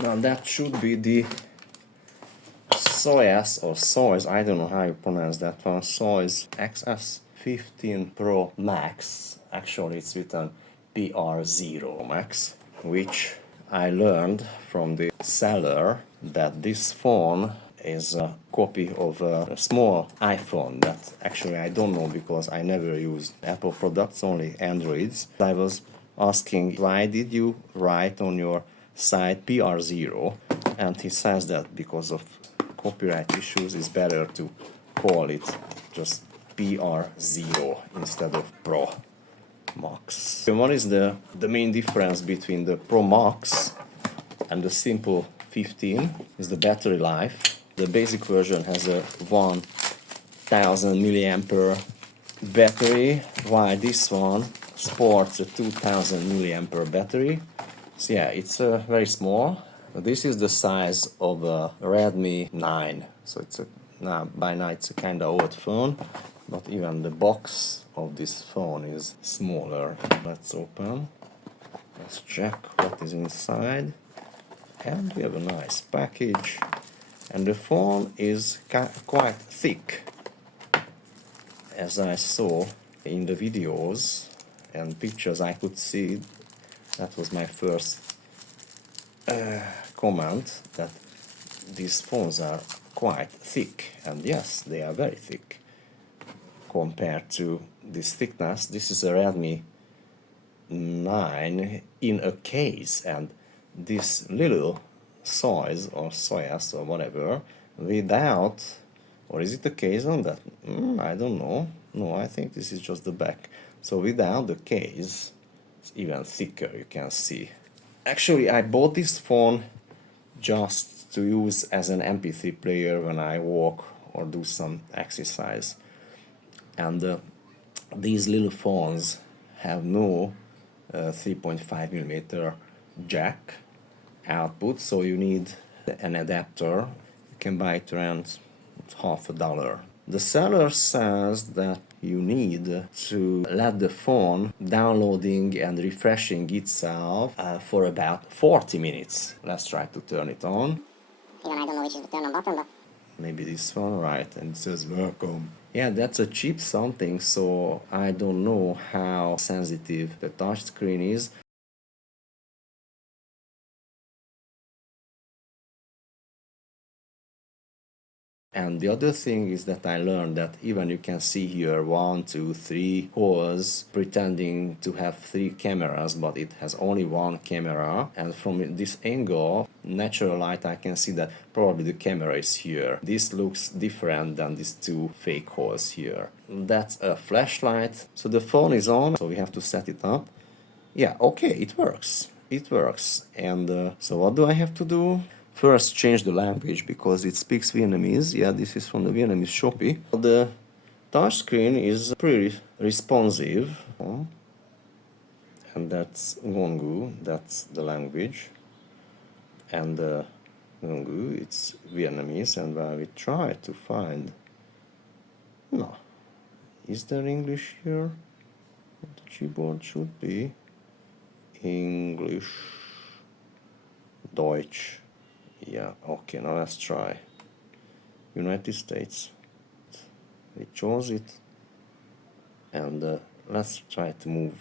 Now that should be the Soyes or Soyes, I don't know how you pronounce that one, Soyes XS15 Pro Max. Actually it's written PR0 Max, which I learned from the seller that this phone is a copy of a small iPhone that actually I don't know because I never used Apple products, only Androids. I was asking why did you write on your site PR0, and he says that because of copyright issues it's better to call it just PR0 instead of Pro Max. And what is the main difference between the Pro Max and the simple 15 is the battery life. The basic version has a 1000 milliampere battery, while this one sports a 2000 milliampere battery. So yeah, it's very small. This is the size of a Redmi 9. So it's by now it's a kind of old phone, but even the box of this phone is smaller. Let's open. Let's check what is inside. And we have a nice package. And the phone is quite thick, as I saw in the videos and pictures I could see. That was my first comment, that these phones are quite thick, and yes, they are very thick compared to this thickness. This is a Redmi 9 in a case, and this little Soyes or Soyes or whatever without, or is it the case on that? I don't know. No, I think this is just the back. So without the case, it's even thicker, you can see. Actually, I bought this phone just to use as an MP3 player when I walk or do some exercise. And these little phones have no 3.5mm jack output, so you need an adapter. You can buy it around $50. The seller says that you need to let the phone downloading and refreshing itself for about 40 minutes. Let's try to turn it on. Even I don't know which is the turn on button, but maybe this one, right? And it says welcome. Yeah, that's a cheap something, so I don't know how sensitive the touchscreen is. And the other thing is that I learned that even you can see here 1, 2, 3 holes pretending to have 3 cameras, but it has only one camera. And from this angle, natural light, I can see that probably the camera is here. This looks different than these 2 fake holes here. That's a flashlight. So the phone is on, so we have to set it up. Yeah, okay, it works. It works. And so what do I have to do? First, change the language because it speaks Vietnamese. Yeah, this is from the Vietnamese Shopee. The touchscreen is pretty responsive. And that's Ngongu, that's the language. And Ngongu, it's Vietnamese. And when we try to find... No. Is there English here? The keyboard should be English, Deutsch. Yeah, okay, now let's try. United States. We chose it. And let's try to move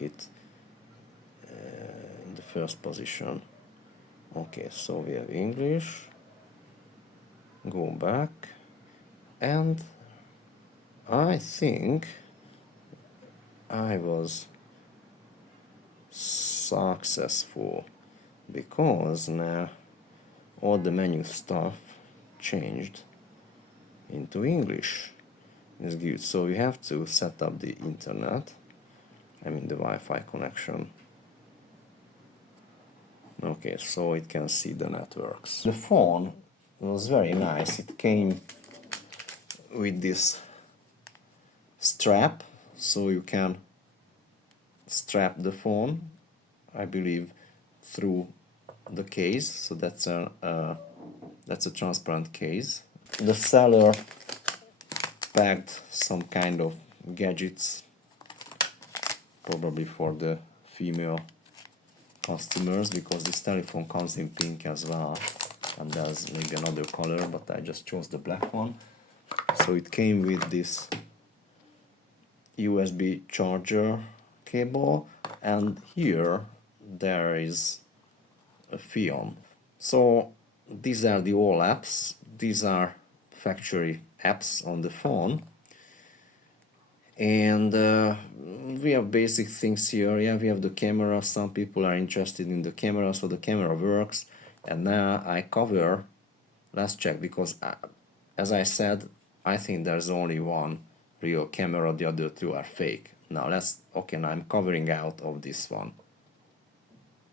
it in the first position. Okay, so we have English. Go back. And I think I was successful because now all the menu stuff changed into English. It's good. So we have to set up the internet, I mean the Wi-Fi connection. Okay, so it can see the networks. The phone was very nice. It came with this strap, so you can strap the phone, I believe, through the case. So that's a transparent case. The seller packed some kind of gadgets, probably for the female customers because this telephone comes in pink as well, and there's maybe another color, but I just chose the black one. So it came with this USB charger cable, and here there is a film. So these are the all apps. These are factory apps on the phone, and we have basic things here. Yeah, we have the camera. Some people are interested in the camera, so the camera works. And now I cover. Let's check, because as I said, I think there's only one real camera. The other two are fake. Now now I'm covering out of this one.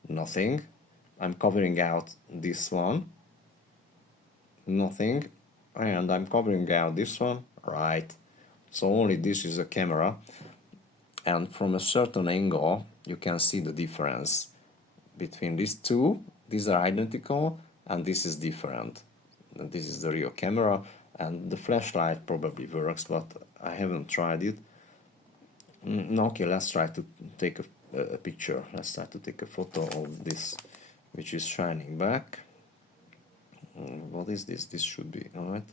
Nothing. I'm covering out this one. Nothing. And I'm covering out this one. Right. So only this is a camera. And from a certain angle, you can see the difference between these two. These are identical, and this is different. And this is the real camera, and the flashlight probably works, but I haven't tried it. No, okay, let's try to take a picture. Let's try to take a photo of this, which is shining back. What is this? This should be alright.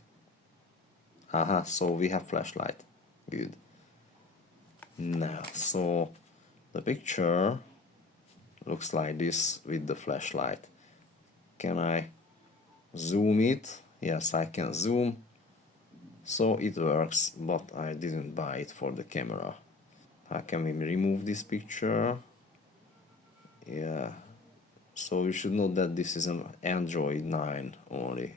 Aha, so we have flashlight. Good. Now, so the picture looks like this with the flashlight. Can I zoom it? Yes, I can zoom. So it works, but I didn't buy it for the camera. How can we remove this picture? Yeah. So you should know that this is an Android 9 only.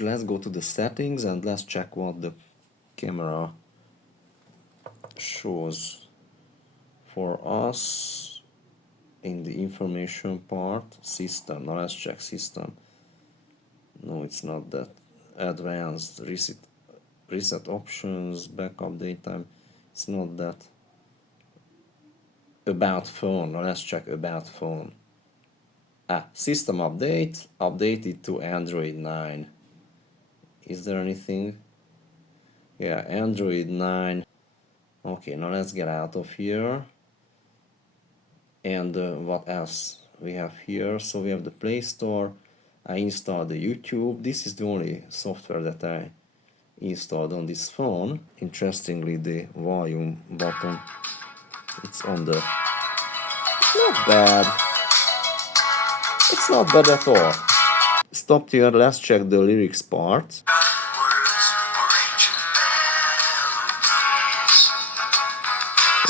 Let's go to the settings and let's check what the camera shows for us in the information part. System. Now let's check system. No, it's not that. Advanced reset options, backup daytime. It's not that. About phone. Now let's check about phone. System update, updated to Android 9. Is there anything? Yeah, Android 9. Okay, now let's get out of here. And what else we have here? So we have the Play Store. I installed the YouTube. This is the only software that I installed on this phone. Interestingly, the volume button, it's on the... Not bad. It's not bad at all. Stop here, let's check the lyrics part.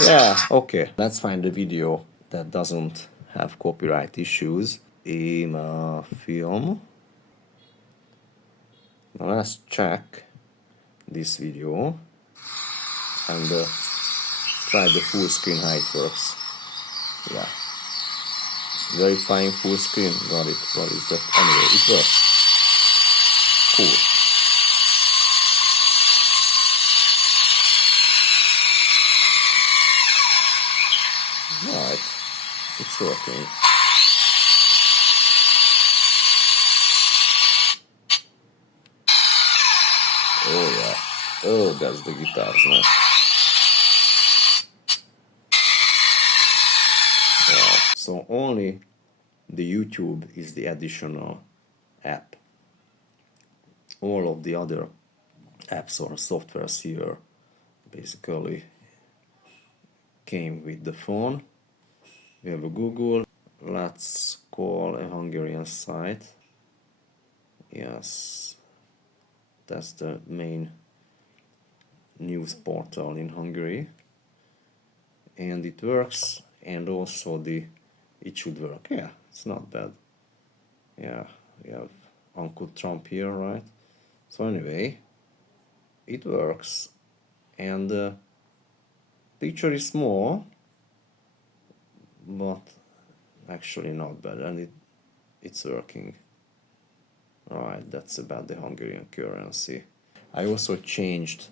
Yeah, okay. Let's find a video that doesn't have copyright issues. Film. Now let's check this video and try the full screen how it works. Yeah. Verifying full screen. Got it. What is that? Anyway, it works. Cool. Right. It's working. Oh yeah. Oh, that's the guitars, man. Wow. So only the YouTube is the additional app. All of the other apps or softwares here basically came with the phone. We have a Google. Let's call a Hungarian site. Yes, that's the main news portal in Hungary, and it works. And also it should work. Yeah, it's not bad. Yeah, we have Uncle Trump here, right? So anyway, it works, and the picture is small, but actually not bad, and it's working. Alright, that's about the Hungarian currency. I also changed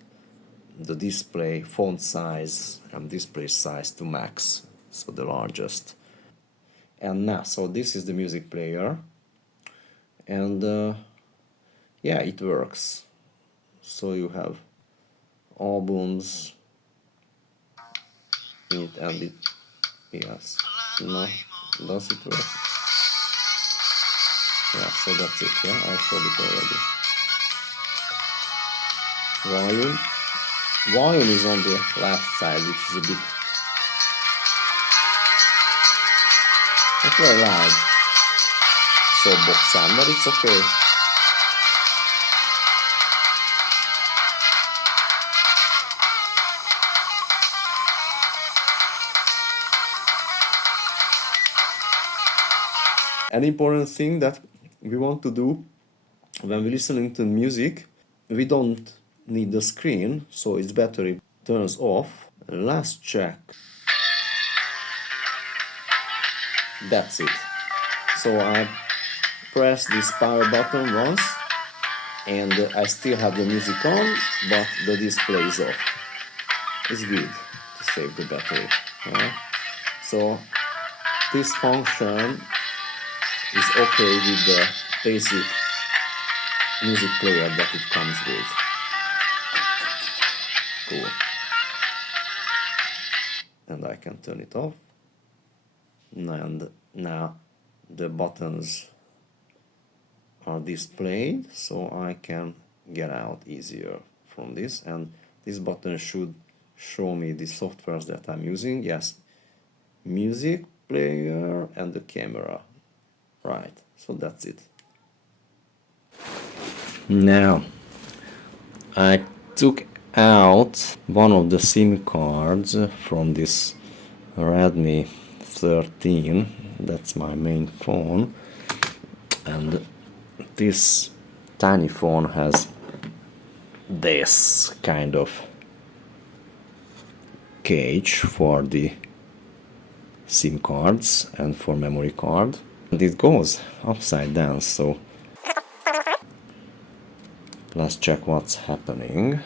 the display font size and display size to max, so the largest. And now, so this is the music player, and yeah, it works. So you have albums in it, and it, yes, no, does it work? Yeah, so that's it. Yeah, I showed it already. Volume is on the left side, which is a bit not very loud softbox sound, but it's okay. An important thing that we want to do when we're listening to music, we don't need the screen, so it's better if it turns off. Let's check. That's it. So I press this power button once, and I still have the music on, but the display is off. It's good to save the battery. Yeah? So this function is okay with the basic music player that it comes with. Cool. And I can turn it off. And now the buttons are displayed, so I can get out easier from this. And this button should show me the softwares that I'm using. Yes, music player and the camera. Right, so that's it. Now I took out one of the SIM cards from this Redmi 13. That's my main phone, and this tiny phone has this kind of cage for the SIM cards and for memory card, and it goes upside down. So let's check what's happening.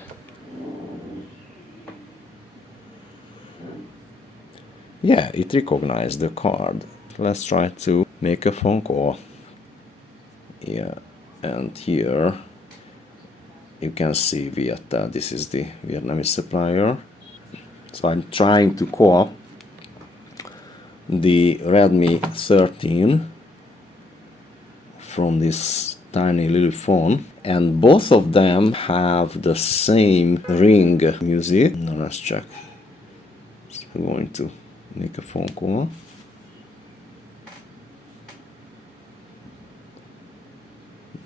Yeah, it recognized the card. Let's try to make a phone call. Yeah, and here you can see Viettel. This is the Vietnamese supplier. So I'm trying to call the Redmi 13 from this tiny little phone, and both of them have the same ring music. Now let's check. So we're going to make a phone call.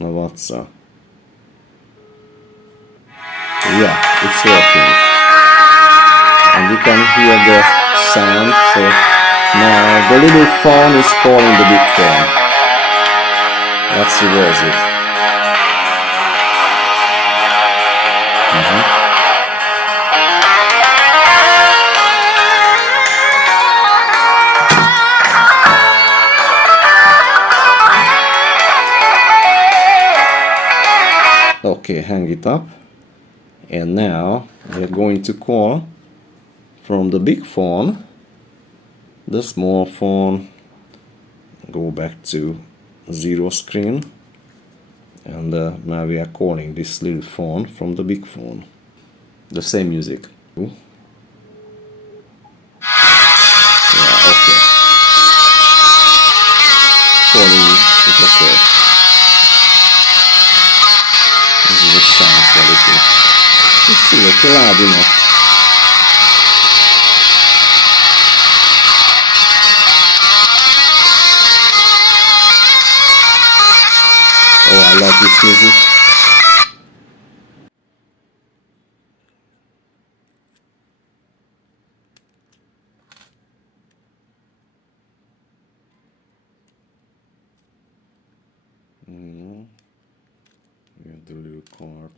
Now what's yeah, it's working, and you can hear the sound. So now the little phone is calling the big phone. Let's reverse it. Okay, hang it up, and now we're going to call from the big phone the small phone. Go back to zero screen, and now we are calling this little phone from the big phone. The same music. Yeah, okay. Calling is okay. This is the sound quality. Let's see, okay, loud enough. Oh, I love this music. We have the little card.